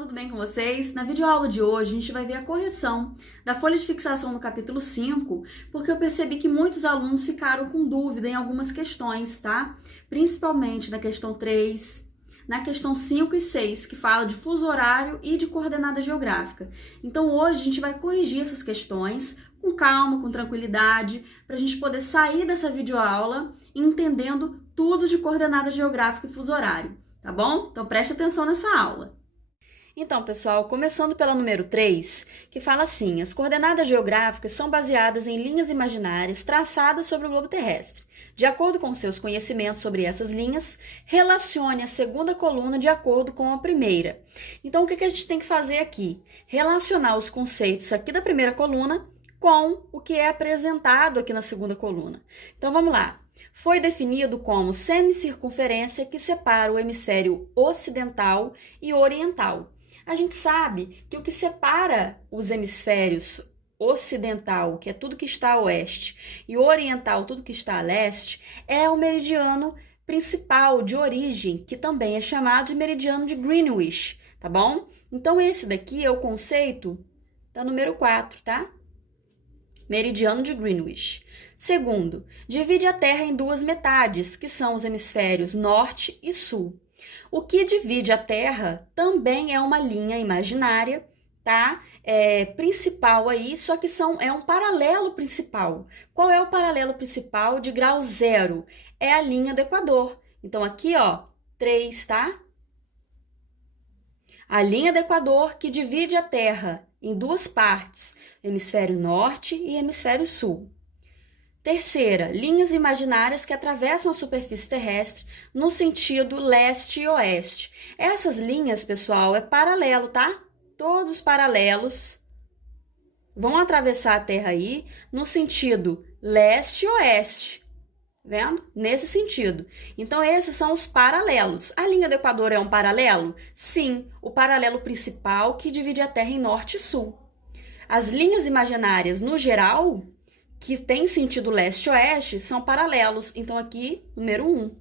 tudo bem com vocês? Na videoaula de hoje, a gente vai ver a correção da folha de fixação no capítulo 5, porque eu percebi que muitos alunos ficaram com dúvida em algumas questões, tá? Principalmente na questão 3, na questão 5 e 6, que fala de fuso horário e de coordenada geográfica. Então, hoje a gente vai corrigir essas questões com calma, com tranquilidade, para a gente poder sair dessa videoaula entendendo tudo de coordenada geográfica e fuso horário. Tá bom? Então preste atenção nessa aula. Então, pessoal, começando pela número 3, que fala assim: as coordenadas geográficas são baseadas em linhas imaginárias traçadas sobre o globo terrestre. De acordo com seus conhecimentos sobre essas linhas, relacione a segunda coluna de acordo com a primeira. Então, o que a gente tem que fazer aqui? Relacionar os conceitos aqui da primeira coluna com o que é apresentado aqui na segunda coluna. Então, vamos lá. Foi definido como semicircunferência que separa o hemisfério ocidental e oriental. A gente sabe que o que separa os hemisférios ocidental, que é tudo que está a oeste, e oriental, tudo que está a leste, é o meridiano principal de origem, que também é chamado de meridiano de Greenwich, tá bom? Então, esse daqui é o conceito da número 4, tá? Meridiano de Greenwich. Segundo, divide a Terra em duas metades, que são os hemisférios norte e sul. O que divide a Terra também é uma linha imaginária, tá? Principal aí, só que é um paralelo principal. Qual é o paralelo principal de grau zero? É a linha do Equador. Então, aqui, ó, 3, tá? A linha do Equador que divide a Terra em duas partes, hemisfério norte e hemisfério sul. Terceira, linhas imaginárias que atravessam a superfície terrestre no sentido leste e oeste. Essas linhas, pessoal, é paralelo, tá? Todos paralelos vão atravessar a Terra aí no sentido leste e oeste. Vendo? Nesse sentido. Então, esses são os paralelos. A linha do Equador é um paralelo? Sim, o paralelo principal que divide a Terra em norte e sul. As linhas imaginárias, no geral, que tem sentido leste e oeste, são paralelos. Então, aqui, número 1.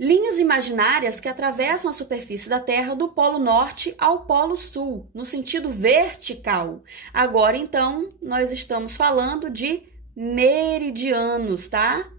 Linhas imaginárias que atravessam a superfície da Terra do polo norte ao polo sul, no sentido vertical. Agora, então, nós estamos falando de meridianos, tá?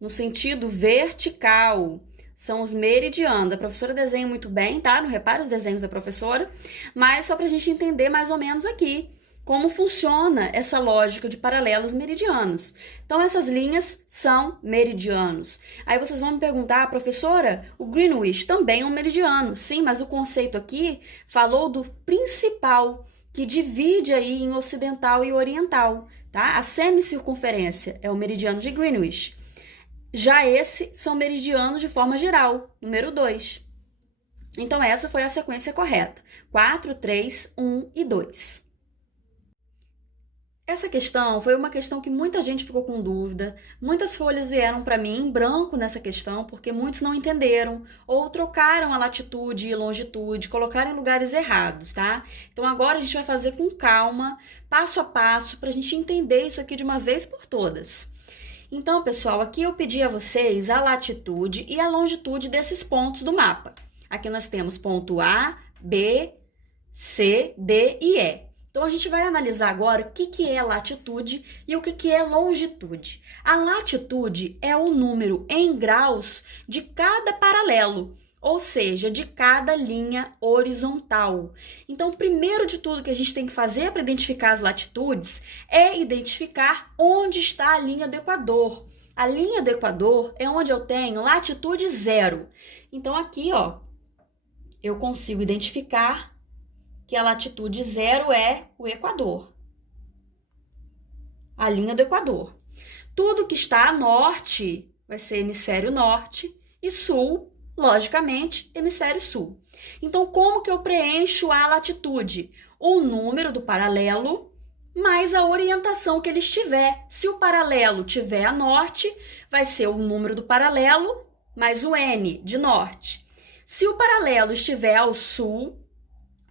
No sentido vertical. São os meridianos. A professora desenha muito bem, tá? Não repare os desenhos da professora, mas só para a gente entender mais ou menos aqui como funciona essa lógica de paralelos meridianos. Então, essas linhas são meridianos. Aí vocês vão me perguntar, professora, o Greenwich também é um meridiano. Sim, mas o conceito aqui falou do principal, que divide aí em ocidental e oriental, tá? A semicircunferência é o meridiano de Greenwich. Já esses são meridianos de forma geral, número 2. Então, essa foi a sequência correta. 4, 3, 1 e 2. Essa questão foi uma questão que muita gente ficou com dúvida, muitas folhas vieram para mim em branco nessa questão, porque muitos não entenderam, ou trocaram a latitude e longitude, colocaram em lugares errados, tá? Então agora a gente vai fazer com calma, passo a passo, para a gente entender isso aqui de uma vez por todas. Então, pessoal, aqui eu pedi a vocês a latitude e a longitude desses pontos do mapa. Aqui nós temos ponto A, B, C, D e E. Então, a gente vai analisar agora o que é latitude e o que é longitude. A latitude é o número em graus de cada paralelo, ou seja, de cada linha horizontal. Então, primeiro de tudo que a gente tem que fazer para identificar as latitudes é identificar onde está a linha do Equador. A linha do Equador é onde eu tenho latitude zero. Então, aqui, ó, eu consigo identificar que a latitude zero é o Equador, a linha do Equador. Tudo que está a norte vai ser hemisfério norte e sul, logicamente, hemisfério sul. Então, como que eu preencho a latitude? O número do paralelo mais a orientação que ele estiver. Se o paralelo estiver a norte, vai ser o número do paralelo mais o N de norte. Se o paralelo estiver ao sul,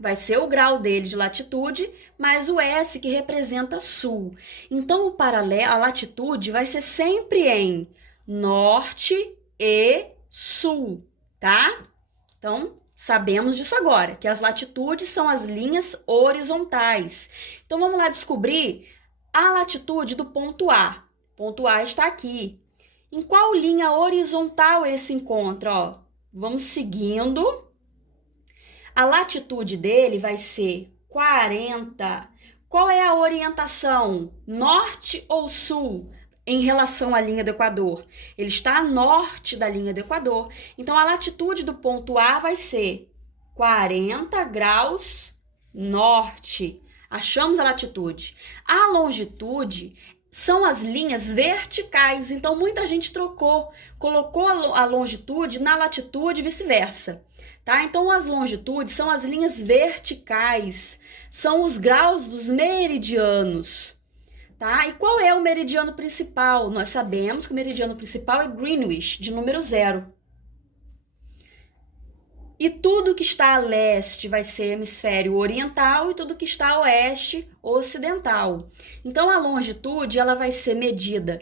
vai ser o grau dele de latitude, mais o S, que representa sul. Então, o paralelo, a latitude vai ser sempre em norte e sul, tá? Então, Sabemos disso agora, que as latitudes são as linhas horizontais. Então, vamos lá descobrir a latitude do ponto A. O ponto A está aqui. Em qual linha horizontal ele se encontra? Ó, vamos seguindo. A latitude dele vai ser 40. Qual é a orientação? Norte ou sul? Em relação à linha do Equador. Ele está a norte da linha do Equador. Então, a latitude do ponto A vai ser 40 graus norte. Achamos a latitude. A longitude são as linhas verticais. Então, muita gente colocou a longitude na latitude e vice-versa. Tá? Então, as longitudes são as linhas verticais. São os graus dos meridianos. Tá? E qual é o meridiano principal? Nós sabemos que o meridiano principal é Greenwich, de número 0. E tudo que está a leste vai ser hemisfério oriental e tudo que está a oeste, ocidental. Então, a longitude ela vai ser medida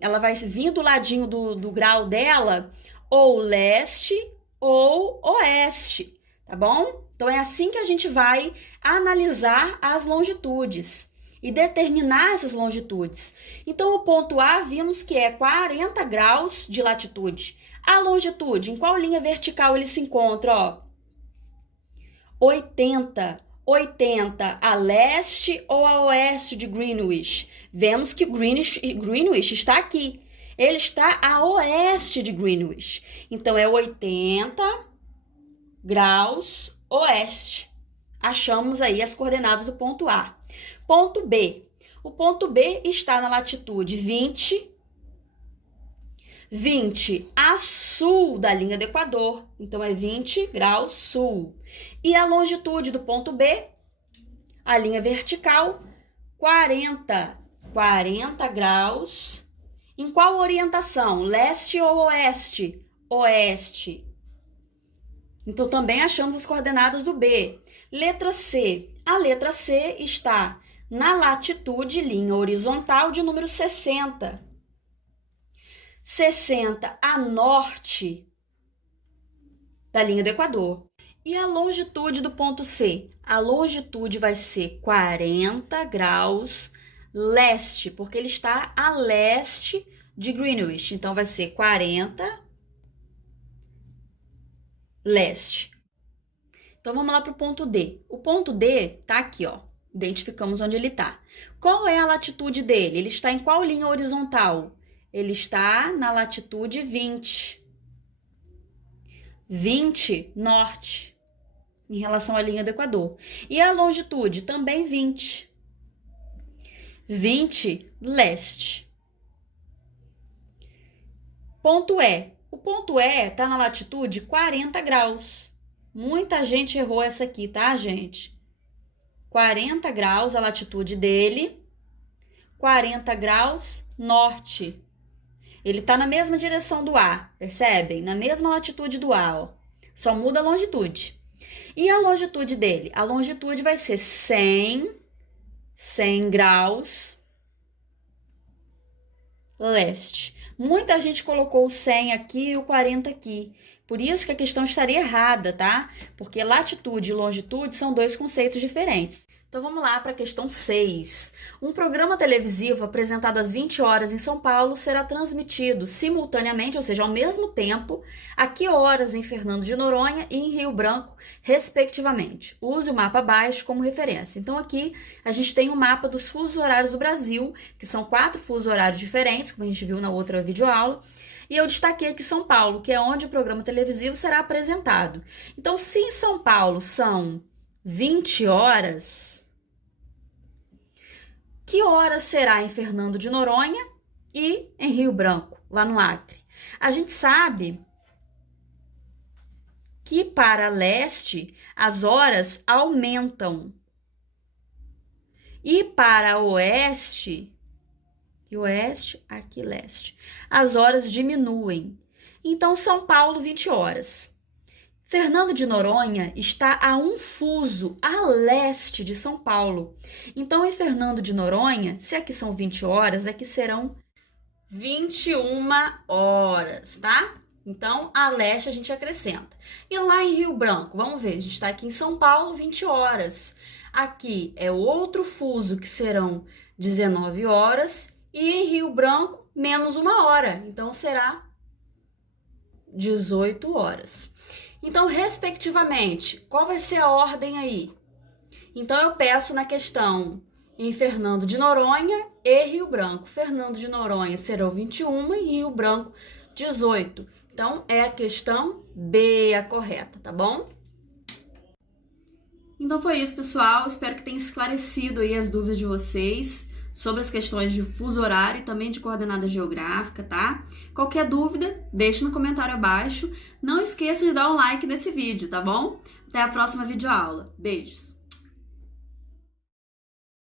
ela vai vir do ladinho do grau dela, ou leste ou oeste, tá bom? Então, é assim que a gente vai analisar as longitudes e determinar essas longitudes. Então, o ponto A vimos que é 40 graus de latitude. A longitude, em qual linha vertical ele se encontra? Ó? 80. 80 a leste ou a oeste de Greenwich? Vemos que Greenwich está aqui. Ele está a oeste de Greenwich. Então, é 80 graus oeste. Achamos aí as coordenadas do ponto A. Ponto B. O ponto B está na latitude 20 a sul da linha do Equador. Então, é 20 graus sul. E a longitude do ponto B, a linha vertical, 40 graus. Em qual orientação? Leste ou oeste? Oeste. Então, também achamos as coordenadas do B. Letra C. A letra C está na latitude, linha horizontal, de número 60. 60 a norte da linha do Equador. E a longitude do ponto C? A longitude vai ser 40 graus leste, porque ele está a leste de Greenwich. Então, vai ser 40 leste. Então, vamos lá para o ponto D. O ponto D está aqui, ó. Identificamos onde ele está. Qual é a latitude dele? Ele está em qual linha horizontal? Ele está na latitude 20. 20 norte, em relação à linha do Equador. E a longitude? Também 20. 20 leste. Ponto E. O ponto E está na latitude 40 graus. Muita gente errou essa aqui, tá, gente? 40 graus a latitude dele. 40 graus norte. Ele está na mesma direção do A, percebem? Na mesma latitude do A, ó. Só muda a longitude. E a longitude dele? A longitude vai ser 100 graus leste. Muita gente colocou o 100 aqui e o 40 aqui. Por isso que a questão estaria errada, tá? Porque latitude e longitude são dois conceitos diferentes. Então, vamos lá para a questão 6. Um programa televisivo apresentado às 20 horas em São Paulo será transmitido simultaneamente, ou seja, ao mesmo tempo, a que horas em Fernando de Noronha e em Rio Branco, respectivamente. Use o mapa abaixo como referência. Então, aqui a gente tem o mapa dos fusos horários do Brasil, que são 4 fusos horários diferentes, como a gente viu na outra videoaula. E eu destaquei aqui São Paulo, que é onde o programa televisivo será apresentado. Então, se em São Paulo são 20 horas... Que hora será em Fernando de Noronha e em Rio Branco, lá no Acre? A gente sabe que para leste as horas aumentam. E para oeste, aqui leste, as horas diminuem. Então, São Paulo, 20 horas. Fernando de Noronha está a um fuso a leste de São Paulo. Então, em Fernando de Noronha, se aqui são 20 horas, aqui serão 21 horas, tá? Então, a leste a gente acrescenta. E lá em Rio Branco, vamos ver, a gente está aqui em São Paulo, 20 horas. Aqui é outro fuso que serão 19 horas. E em Rio Branco, menos 1 hora. Então, será 18 horas. Então, respectivamente, qual vai ser a ordem aí? Então, eu peço na questão em Fernando de Noronha e Rio Branco. Fernando de Noronha serão 21 e Rio Branco 18. Então, é a questão B a correta, tá bom? Então foi isso, pessoal. Espero que tenha esclarecido aí as dúvidas de vocês sobre as questões de fuso horário e também de coordenada geográfica, tá? Qualquer dúvida, deixe no comentário abaixo. Não esqueça de dar um like nesse vídeo, tá bom? Até a próxima videoaula. Beijos!